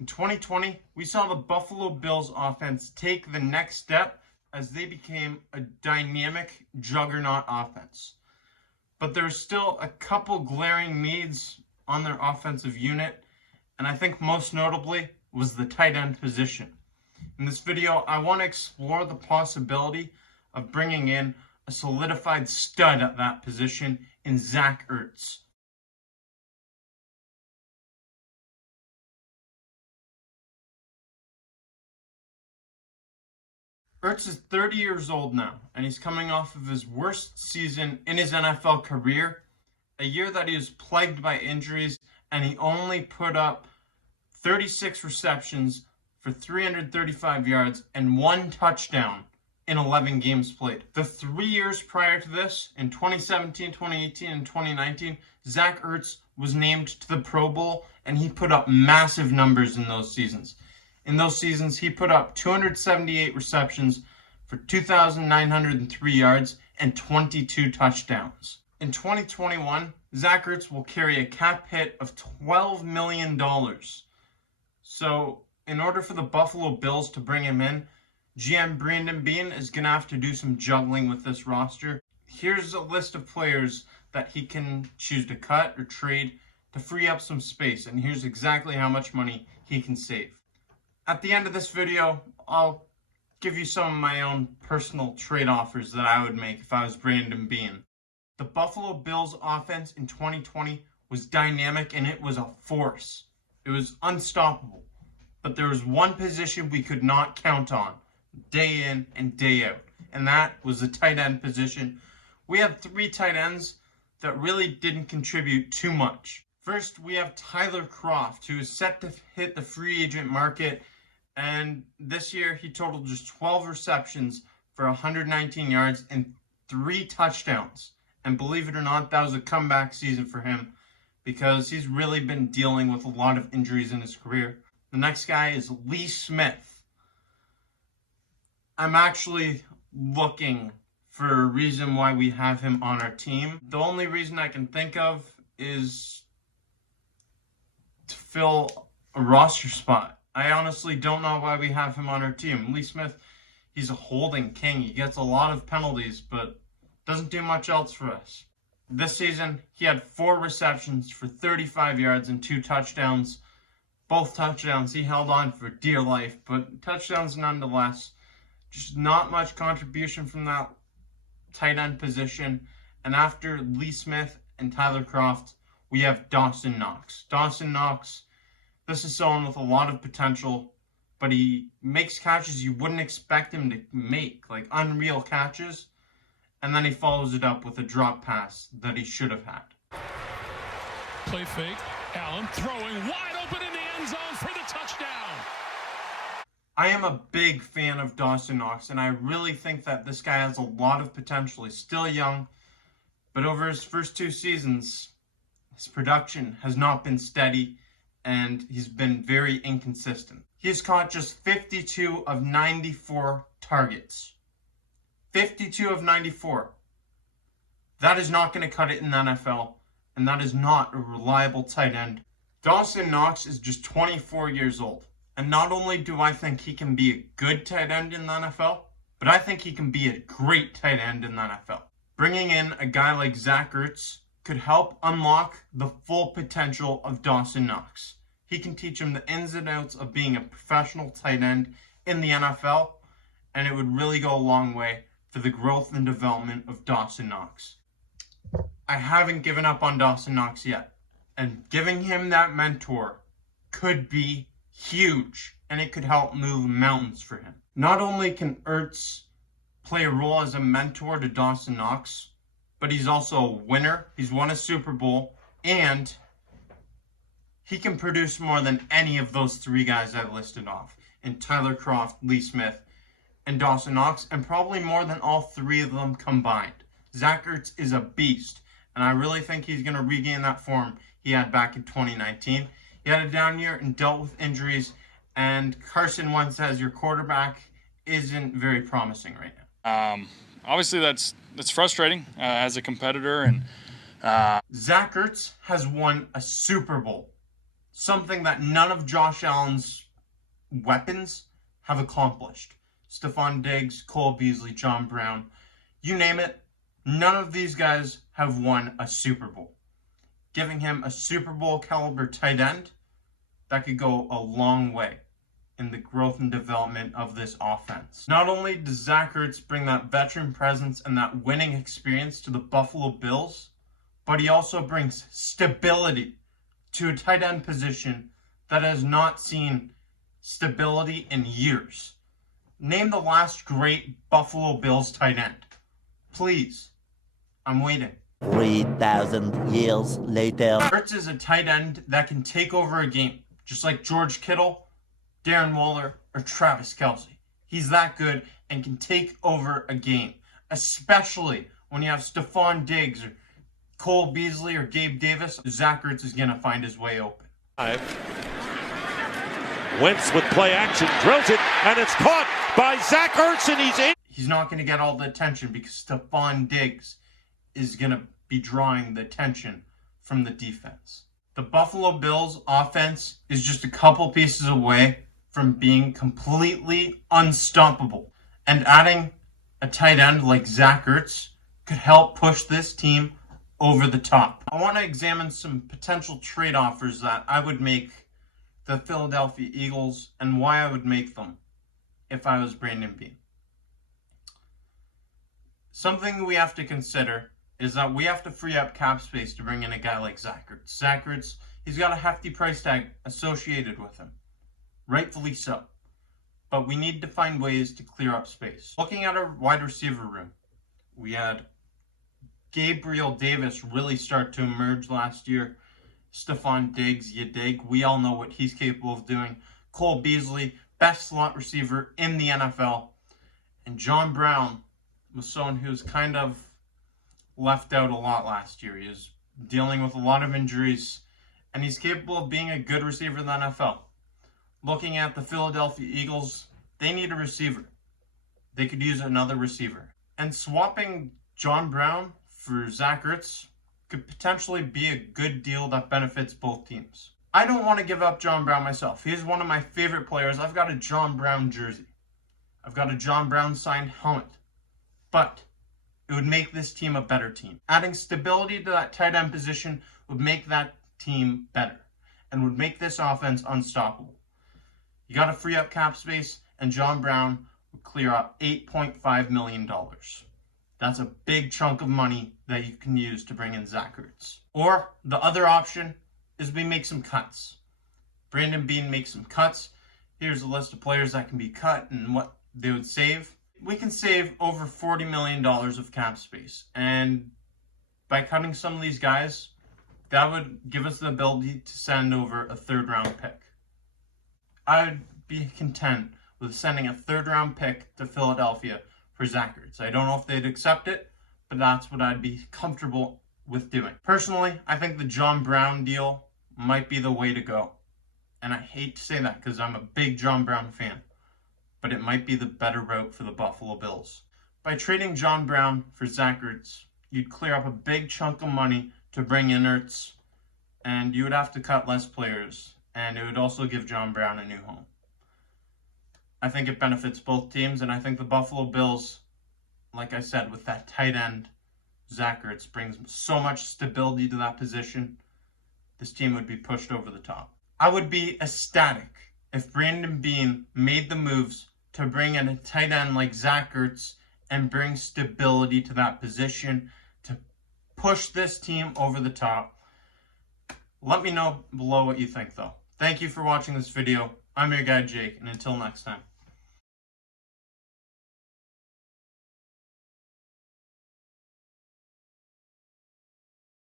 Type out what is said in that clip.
In 2020, we saw the Buffalo Bills offense take the next step as they became a dynamic juggernaut offense. But there's still a couple glaring needs on their offensive unit, and I think most notably was the tight end position. In this video, I want to explore the possibility of bringing in a solidified stud at that position in Zach Ertz. Ertz is 30 years old now, and he's coming off of his worst season in his NFL career, a year that he was plagued by injuries, and he only put up 36 receptions for 335 yards and 1 touchdown in 11 games played. The 3 years prior to this, in 2017, 2018, and 2019, Zach Ertz was named to the Pro Bowl, and he put up massive numbers in those seasons. In those seasons, he put up 278 receptions for 2,903 yards and 22 touchdowns. In 2021, Zach Ertz will carry a cap hit of $12 million. So, in order for the Buffalo Bills to bring him in, GM Brandon Beane is going to have to do some juggling with this roster. Here's a list of players that he can choose to cut or trade to free up some space, and here's exactly how much money he can save. At the end of this video, I'll give you some of my own personal trade offers that I would make if I was Brandon Beane. The Buffalo Bills offense in 2020 was dynamic and it was a force. It was unstoppable. But there was one position we could not count on day in and day out, and that was the tight end position. We had 3 tight ends that really didn't contribute too much. First, we have Tyler Croft, who is set to hit the free agent market, and this year he totaled just 12 receptions for 119 yards and 3 touchdowns. And believe it or not, that was a comeback season for him because he's really been dealing with a lot of injuries in his career. The next guy is Lee Smith. I'm actually looking for a reason why we have him on our team. The only reason I can think of is to fill a roster spot. I honestly don't know why we have him on our team. Lee Smith, he's a holding king. He gets a lot of penalties, but doesn't do much else for us. This season, he had 4 receptions for 35 yards and 2 touchdowns. Both touchdowns he held on for dear life, but touchdowns nonetheless. Just not much contribution from that tight end position. And after Lee Smith and Tyler Croft, we have Dawson Knox. Dawson Knox, this is someone with a lot of potential, but he makes catches you wouldn't expect him to make, like unreal catches, and then he follows it up with a drop pass that he should have had. Play fake, Allen throwing wide open in the end zone for the touchdown. I am a big fan of Dawson Knox, and I really think that this guy has a lot of potential. He's still young, but over his first 2 seasons, his production has not been steady, and he's been very inconsistent. He has caught just 52 of 94 targets. 52 of 94. That is not going to cut it in the NFL, and that is not a reliable tight end. Dawson Knox is just 24 years old, and not only do I think he can be a good tight end in the NFL, but I think he can be a great tight end in the NFL. Bringing in a guy like Zach Ertz could help unlock the full potential of Dawson Knox. He can teach him the ins and outs of being a professional tight end in the NFL, and it would really go a long way for the growth and development of Dawson Knox. I haven't given up on Dawson Knox yet, and giving him that mentor could be huge, and it could help move mountains for him. Not only can Ertz play a role as a mentor to Dawson Knox, but he's also a winner. He's won a Super Bowl, and he can produce more than any of those 3 guys I listed off in Tyler Croft, Lee Smith, and Dawson Knox, and probably more than all 3 of them combined. Zach Ertz is a beast, and I really think he's going to regain that form he had back in 2019. He had a down year and dealt with injuries, and Carson Wentz as your quarterback isn't very promising right now. Obviously, that's frustrating as a competitor. And Zach Ertz has won a Super Bowl. something that none of Josh Allen's weapons have accomplished. Stephon Diggs, Cole Beasley, John Brown, you name it, none of these guys have won a Super Bowl. Giving him a Super Bowl caliber tight end, that could go a long way in the growth and development of this offense. Not only does Zach Ertz bring that veteran presence and that winning experience to the Buffalo Bills, but he also brings stability to a tight end position that has not seen stability in years. Name the last great Buffalo Bills tight end. Please. I'm waiting. 3,000 years later. Ertz is a tight end that can take over a game, just like George Kittle, Darren Waller, or Travis Kelce. He's that good and can take over a game, especially when you have Stephon Diggs or Cole Beasley or Gabe Davis. Zach Ertz is going to find his way open. Wentz with play action, drills it, and it's caught by Zach Ertz, and he's in. He's not going to get all the attention because Stephon Diggs is going to be drawing the attention from the defense. The Buffalo Bills offense is just a couple pieces away from being completely unstoppable. And adding a tight end like Zach Ertz could help push this team over the top. I want to examine some potential trade offers that I would make the Philadelphia Eagles and why I would make them if I was Brandon Beane. Something we have to consider is that we have to free up cap space to bring in a guy like Zach Ertz. Zach Ertz, he's got a hefty price tag associated with him. Rightfully so. But we need to find ways to clear up space. Looking at our wide receiver room, we had Gabriel Davis really start to emerge last year. Stephon Diggs, you dig. We all know what he's capable of doing. Cole Beasley, best slot receiver in the NFL. And John Brown was someone who was kind of left out a lot last year. He was dealing with a lot of injuries, and he's capable of being a good receiver in the NFL. Looking at the Philadelphia Eagles, they need a receiver. They could use another receiver. And swapping John Brown for Zach Ertz could potentially be a good deal that benefits both teams. I don't want to give up John Brown myself. He's one of my favorite players. I've got a John Brown jersey. I've got a John Brown signed helmet. But it would make this team a better team. Adding stability to that tight end position would make that team better and would make this offense unstoppable. You got to free up cap space, and John Brown would clear up $8.5 million. That's a big chunk of money that you can use to bring in Zach Ertz. Or the other option is we make some cuts. Brandon Beane makes some cuts. Here's a list of players that can be cut and what they would save. We can save over $40 million of cap space. And by cutting some of these guys, that would give us the ability to send over a third-round pick. I'd be content with sending a third-round pick to Philadelphia for Zach Ertz. I don't know if they'd accept it, but that's what I'd be comfortable with doing. Personally, I think the John Brown deal might be the way to go. And I hate to say that because I'm a big John Brown fan, but it might be the better route for the Buffalo Bills. By trading John Brown for Zach Ertz, you'd clear up a big chunk of money to bring in Ertz, and you would have to cut less players, and it would also give John Brown a new home. I think it benefits both teams, and I think the Buffalo Bills, like I said, with that tight end, Zach Ertz brings so much stability to that position, this team would be pushed over the top. I would be ecstatic if Brandon Beane made the moves to bring in a tight end like Zach Ertz and bring stability to that position to push this team over the top. Let me know below what you think, though. Thank you for watching this video. I'm your guy, Jake, and until next time.